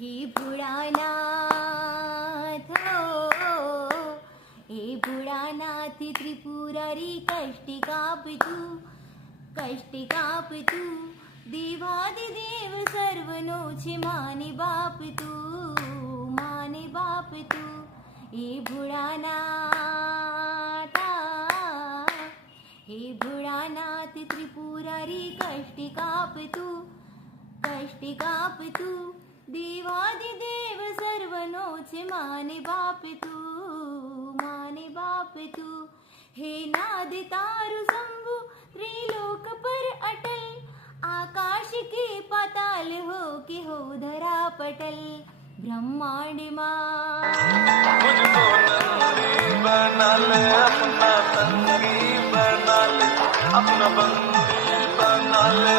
हे भोळानाथ हे भोळानाथ त्रिपुरारी कष्टी काप तू देवादिदेव सर्वनोचे माने बाप तू हे भोळानाथ हे भोळानाथ त्रिपुरारी कष्टी काप तू देवादिदेव सर्वनोचे माने बाप तू हे नाद तारु शंभु त्रिलोक पर अटल आकाश के पाताल हो के हो धरा पटल ब्रह्मांड मुझको नंदी बना ले अपना संगी बना ले अपना बंदी बना ले